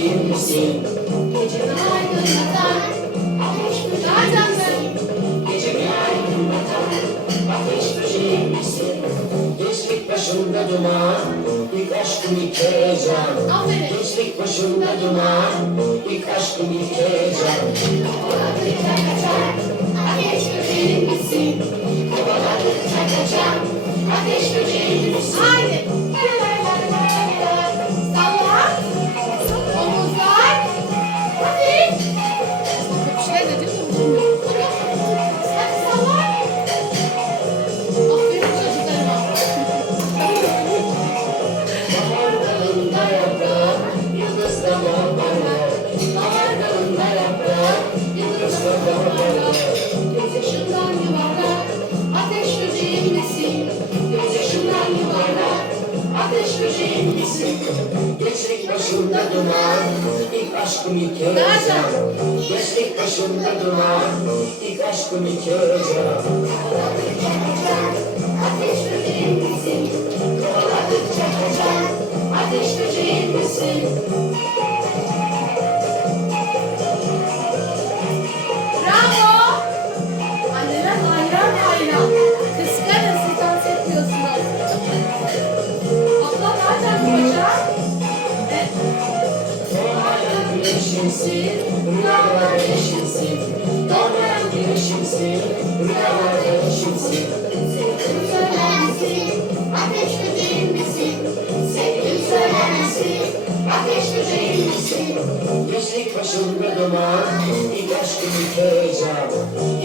çiçeğim misin? Gecemi aydınlatan ateş böceğim misin? Gecemi aydınlatan ateş böceğim misin? Gençlik başımda duman, ilk aşkım ilk heyecan. Aferin. Gençlik başımda duman, ilk aşkım ilk heyecan. Kovaladıkça kaçar ateş böceğim misin? Kovaladıkça kaçar ateş böceğim misin? Haydi. Misin? Gençlik başımda duman, ilk aşkım ilk heyecan. Gençlik başımda duman, ilk aşkım. Kovaladıkça kaçar ateş böceğim misin? Güneşimsin, rüyalar eşimsin. Doğmayan güneşimsin, rüyalar eşimsin. Sevdim söyler misin? Ateş böceğim misin? Sevdim söyler misin? Ateş böceğim misin? Gençlik başımda duman, ilk aşkım ilk heyecan.